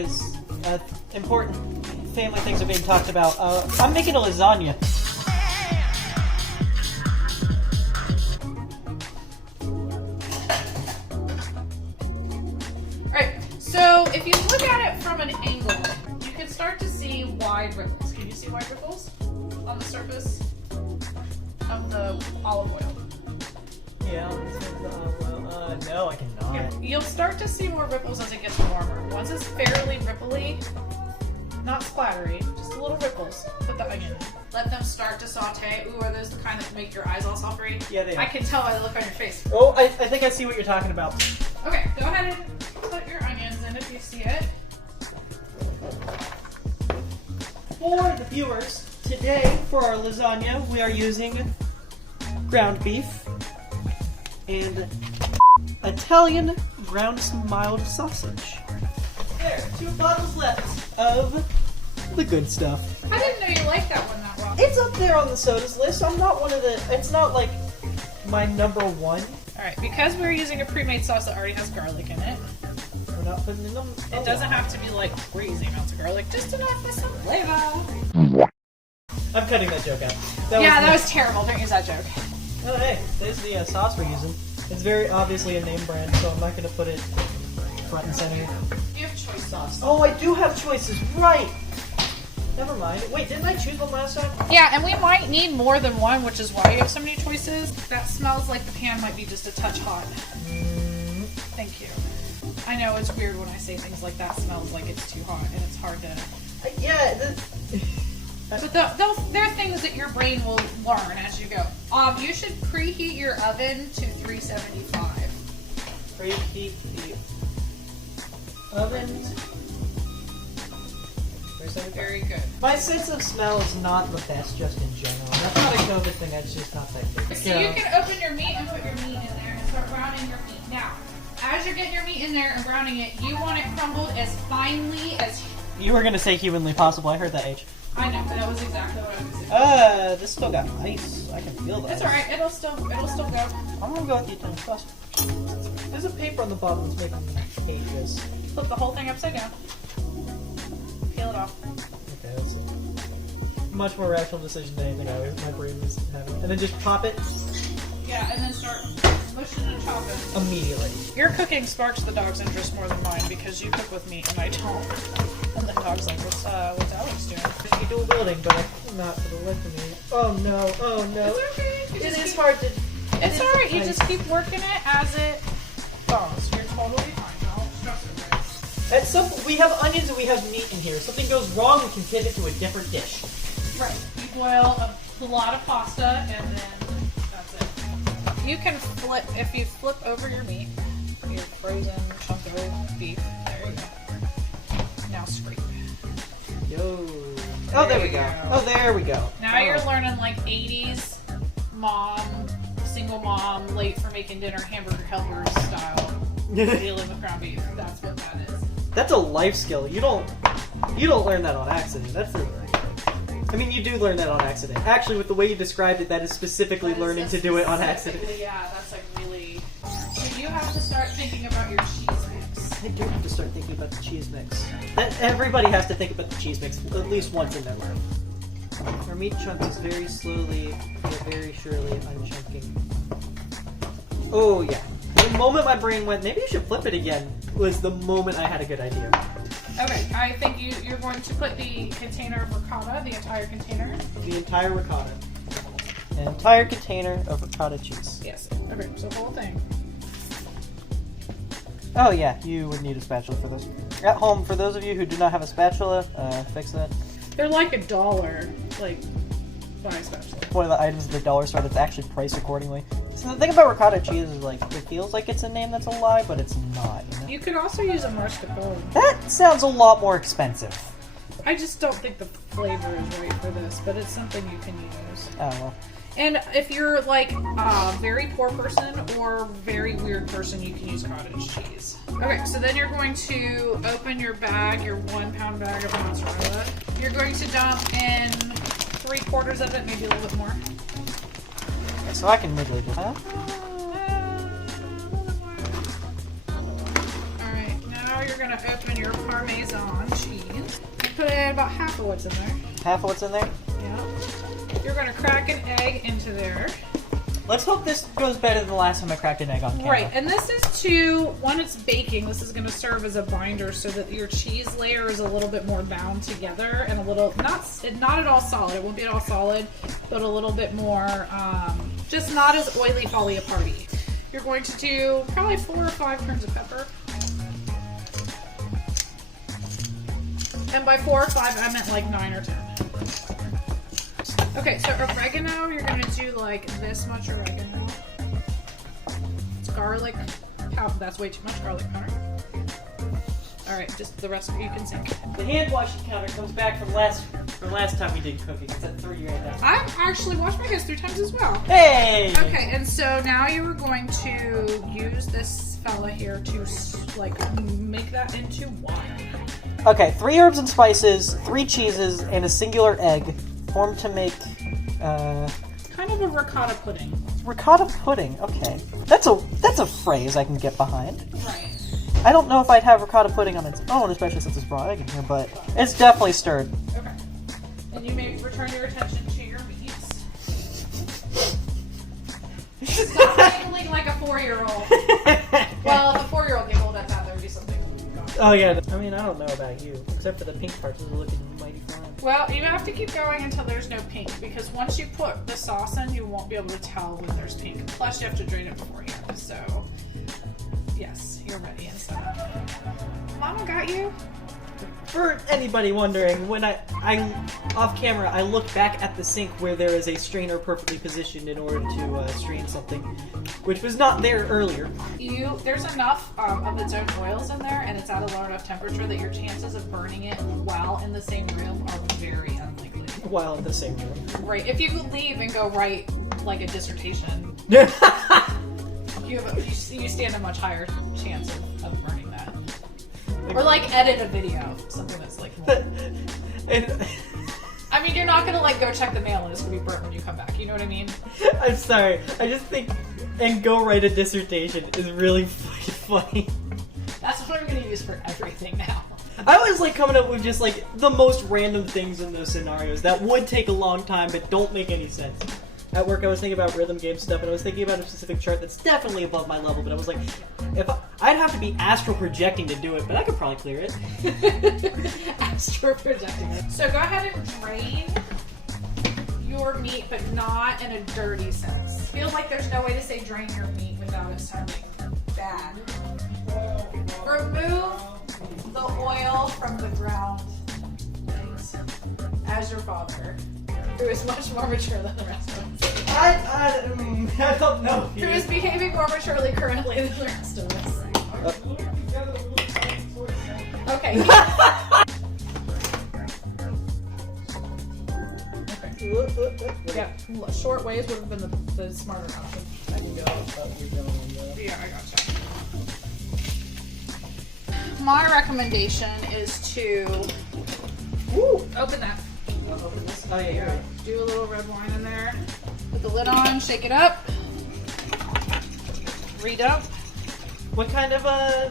guys, important family things are being talked about. I'm making a lasagna. Alright, so if you look at it from an angle, you can start to see wide ripples. Can you see wide ripples on the surface of the olive oil? Yeah, no, I cannot. Here, you'll start to see more ripples as it gets warmer. Once it's fairly ripply, not splattery, just a little ripples, put the onion in. Let them start to saute. Ooh, are those the kind that make your eyes all sautery? Yeah, they are. I can tell by the look on your face. Oh, I think I see what you're talking about. Okay, go ahead and put your onions in if you see it. For the viewers, today for our lasagna, we are using ground beef and Italian ground mild sausage. There, 2 bottles left of the good stuff. I didn't know you liked that one that well. It's up there on the sodas list. I'm not one of the. It's not like my number one. Alright, because we're using a pre-made sauce that already has garlic in it, We're not putting in them. it doesn't have to be like crazy amounts of garlic, just enough for some flavor. I'm cutting that joke out. That was terrible. Don't use that joke. Oh, hey, there's the sauce we're using. It's very obviously a name brand, so I'm not going to put it front and center. You have choice sauce. Oh, I do have choices, right! Never mind. Wait, didn't I choose one last time? Yeah, and we might need more than one, which is why you have so many choices. That smells like the pan might be just a touch hot. Thank you. I know it's weird when I say things like that smells like it's too hot, and it's hard to... Yeah, But there are things that your brain will learn as you go. You should preheat your oven to 375. preheat the oven. Very good. My sense of smell is not the best just in general. That's not a COVID thing, it's just not that good. So you can open your meat and put your meat in there and start browning your meat. Now, as you're getting your meat in there and browning it, you want it crumbled as finely as... You were going to say humanly possible, I heard that, H. I know, but that was exactly what I was saying. This still got ice. I can feel that. That's alright, it'll still go. I'm gonna go with the Italian sauce. There's a paper on the bottom that's making me hate this. Flip the whole thing upside down. Peel it off. Okay, that's a much more rational decision than anything my brain was having. And then just pop it Yeah, and then start mushing and chopping. immediately. Your cooking sparks the dog's interest more than mine because you cook with meat and I don't. And the dog's like, what's Alex doing? You do wielding, but I'm not for the life of me. Oh no, oh no. It's okay. It is hard to... It's alright, you just keep working it as it goes. You're totally fine. Don't stress it, right? We have onions and we have meat in here. If something goes wrong, we can pivot to a different dish. Right. You boil a lot of pasta and then that's it. You can flip, if you flip over your meat, your frozen chunk of beef, there you go. Now scrape. Yo. Oh, there we go. Oh, there we go. Now you're learning like 80s mom, single mom, late for making dinner, hamburger helpers style. Dealing with ground beef. That's what that is. That's a life skill. You don't learn that on accident. I mean, you do learn that on accident. Actually, with the way you described it, that is specifically learning to do it on accident. Yeah, that's like really... So you have to start thinking about your cheese mix. I do have to start thinking about the cheese mix. Everybody has to think about the cheese mix at least once in their life. Our meat chunk is very slowly, but very surely unchunking. Oh yeah. The moment my brain went, maybe you should flip it again, was the moment I had a good idea. Okay, I think you're going to put the container of ricotta, the entire container. The entire ricotta. An entire container of ricotta cheese. Yes. Okay, so the whole thing. Oh yeah, you would need a spatula for this. At home, for those of you who do not have a spatula, fix that. They're like $1, like, buy a spatula. One of the items at the dollar store that's actually priced accordingly. So the thing about ricotta cheese is, like, it feels like it's a name that's a lie, but it's not. You know? You could also use a mascarpone. That sounds a lot more expensive. I just don't think the flavor is right for this, but it's something you can use. Oh well. And if you're like a very poor person or very weird person, you can use cottage cheese. Okay, so then you're going to open your bag, your 1 pound bag of mozzarella. You're going to dump in 3/4 of it, maybe a little bit more. Okay, so I can literally just... Alright, now you're going going to open your Parmesan cheese. Put in about half of what's in there. Half of what's in there? Yeah. You're going to crack an egg into there. Let's hope this goes better than the last time I cracked an egg on camera. Right, and this is to, when it's baking, this is going to serve as a binder so that your cheese layer is a little bit more bound together and a little, not at all solid, it won't be at all solid, but a little bit more, just not as oily folly aparty. You're going to do probably 4 or 5 turns of pepper. And by 4 or 5, I meant like 9 or 10. Okay, so oregano, you're gonna do like this much oregano. It's garlic powder. That's way too much garlic powder. All right, just the rest you can sink. The hand washing counter comes back from last time we did cooking. It's at 3 right now. I've actually washed my hands 3 times as well. Hey! Okay, and so now you are going to use this fella here to like make that into wine. Okay, 3 herbs and spices, 3 cheeses, and a singular egg formed to make kind of a ricotta pudding. Ricotta pudding. Okay, that's a phrase I can get behind. Right. I don't know if I'd have ricotta pudding on its own, especially since it's raw egg in here, but it's definitely stirred. Okay. And you may return your attention to your meats. Stop giggling like a 4-year-old. Well, if a 4-year-old giggled at that, there would be something going on. Oh yeah. I mean, I don't know about you, except for the pink parts. Those are looking mighty fine. Well, you have to keep going until there's no pink, because once you put the sauce in, you won't be able to tell when there's pink. Plus, you have to drain it beforehand. So, yes, you're ready and set up. Mama got you. For anybody wondering, when I off camera, I look back at the sink where there is a strainer perfectly positioned in order to strain something, which was not there earlier. There's enough of its own oils in there, and it's at a low enough temperature that your chances of burning it while in the same room are very unlikely. While in the same room. Right. If you could leave and go write like a dissertation, you stand a much higher chance of burning that. Or like edit a video, something that's like more. I mean, you're not gonna like go check the mail and it's gonna be burnt when you come back. You know what I mean? I'm sorry. I just think and go write a dissertation is really funny. That's what I'm gonna use for everything now. I was like coming up with just like the most random things in those scenarios that would take a long time but don't make any sense. At work, I was thinking about rhythm game stuff, and I was thinking about a specific chart that's definitely above my level. But I was like, I'd have to be astral projecting to do it, but I could probably clear it. Astral projecting it. So go ahead and drain your meat, but not in a dirty sense. Feels like there's no way to say drain your meat without it sounding bad. Remove the oil from the ground things. As your father, who is much more mature than the rest of us. I don't know. Who is behaving more maturely currently than the rest of us. Okay. Yeah, short ways would have been the smarter option. I can go. Yeah, I gotcha. My recommendation is to open that. Open this. Oh yeah, you're right. Do a little red wine in there. Put the lid on, shake it up. Redump. What kind of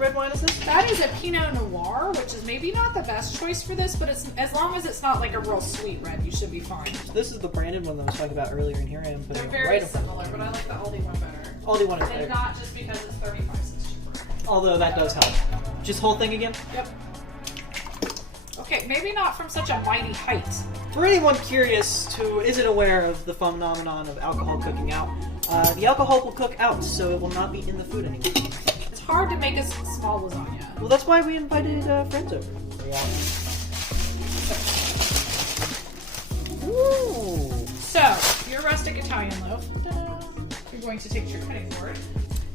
red wine is this? That is a Pinot Noir, which is maybe not the best choice for this, but it's as long as it's not like a real sweet red, you should be fine. This is the branded one that I was talking about earlier, and here I am putting They're very similar, but I like the Aldi one better. Aldi one is And better. not just because it's 35 cents cheaper. Although that does help. Just whole thing again? Yep. Okay, maybe not from such a mighty height. For anyone curious who isn't aware of the phenomenon of alcohol cooking out, the alcohol will cook out, so it will not be in the food anymore. It's hard to make a small lasagna. Well, that's why we invited friends over. Ooh. So, your rustic Italian loaf. You're going to take your cutting board.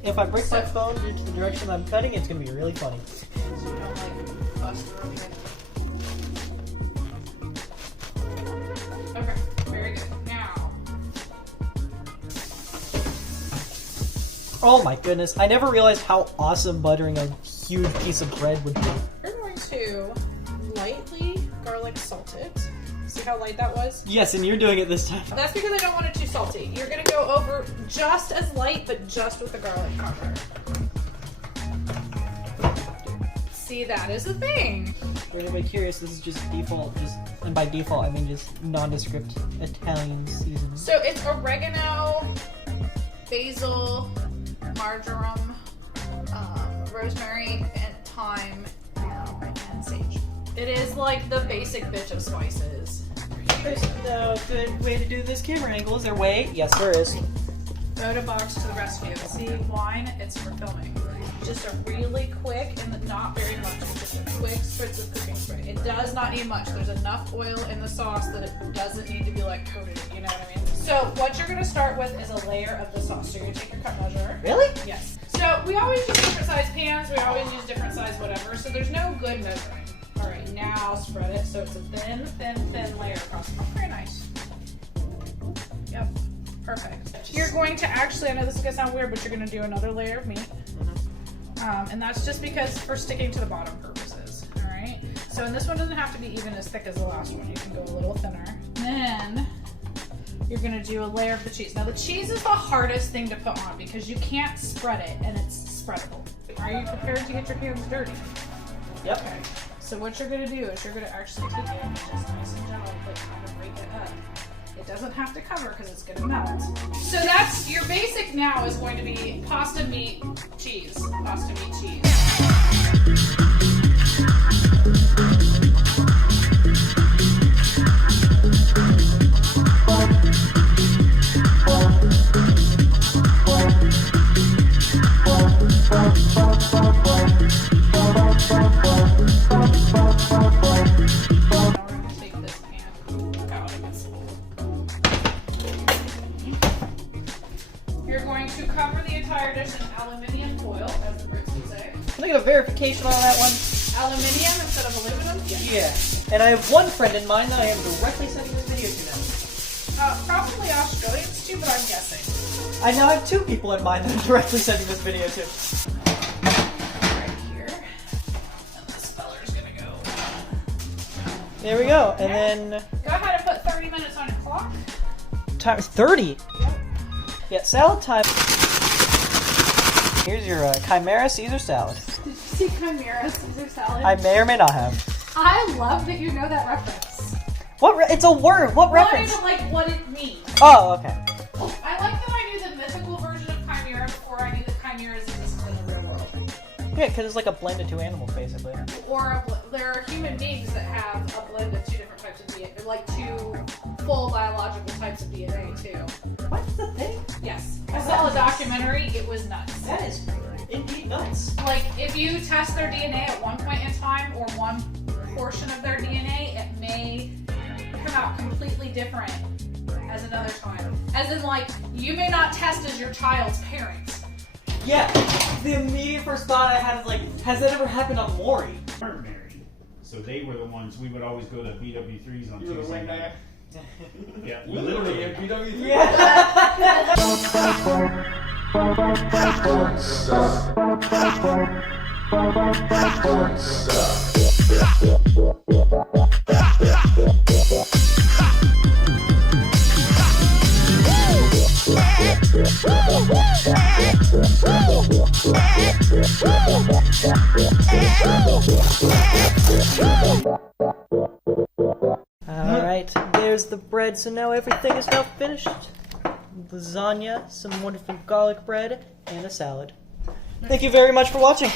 If I break my phone into the direction I'm cutting, it's going to be really funny. So you don't like bust through it. Okay, very good. Now, Oh my goodness, I never realized how awesome buttering a huge piece of bread would be. you're going to lightly garlic salt it. See how light that was? Yes, and you're doing it this time. That's because I don't want it too salty. You're going to go over just as light, but just with the garlic powder. See, that is a thing. For anybody curious, this is just default, and by default I mean just nondescript Italian seasoning. So it's oregano, basil, marjoram, rosemary, and thyme, and sage. It is like the basic bitch of spices. There's no good way to do this camera angle. Is there a way? Yes, there is. Soda box to the rescue. See, wine, it's for filming. Just a really quick, and not very much, just a quick spritz of cooking spray. It does not need much. There's enough oil in the sauce that it doesn't need to be like coated, you know what I mean? So what you're gonna start with is a layer of the sauce. So you're gonna take your cup measure. Really? Yes. So we always use different size pans, we always use different size whatever, so there's no good measuring. All right, now spread it so it's a thin, thin, thin layer across. Oh, very nice. Yep, perfect. You're going to actually, I know this is gonna sound weird, but you're gonna do another layer of meat. And that's just because for sticking to the bottom purposes, all right? So, and this one doesn't have to be even as thick as the last one. You can go a little thinner. Then you're gonna do a layer of the cheese. Now the cheese is the hardest thing to put on because you can't spread it and it's spreadable. Are you prepared to get your hands dirty? Yep. Okay. So what you're gonna do is you're gonna actually take it and just nice and gentle, but kind of break it up. It doesn't have to cover because it's gonna melt. So that's your basic now is going to be pasta, meat, cheese. Pasta, meat, cheese. You're going to cover the entire dish in aluminium foil, as the Brits would say. Can I get a verification on that one? Aluminium instead of aluminum? Yes. Yeah. And I have one friend in mind that I am directly sending this video to now. Probably Australians too, but I'm guessing. I now have two people in mind that I'm directly sending this video to. Right here. And the speller's gonna go. There we go. And then Go ahead and put 30 minutes on your clock. time 30. Yep. Yeah, salad time. Here's your Chimera Caesar salad. Did you see Chimera Caesar salad? I may or may not have. I love that you know that reference. It's a word. What reference? Not even like what it means. Oh, okay. I like that I knew the mythical version of Chimera before I knew that chimeras existed in the real world. Yeah, because it's like a blend of two animals, basically. Or there are human beings that have a blend of two different types of DNA, like two full biological types of DNA too. What's the thing? Yes, I saw a documentary. It was nuts. That is indeed nuts. Like if you test their DNA at one point in time or one portion of their DNA, it may come out completely different as another time. As in, like, you may not test as your child's parents. Yeah, the immediate first thought I had is like, has that ever happened on Maury? They weren't married, so they were the ones we would always go to BW3s on You were the Tuesday wing night. guy? Yeah, literally. Yeah. Alright, there's the bread, so now everything is now finished. Lasagna, some wonderful garlic bread, and a salad. Thank you very much for watching.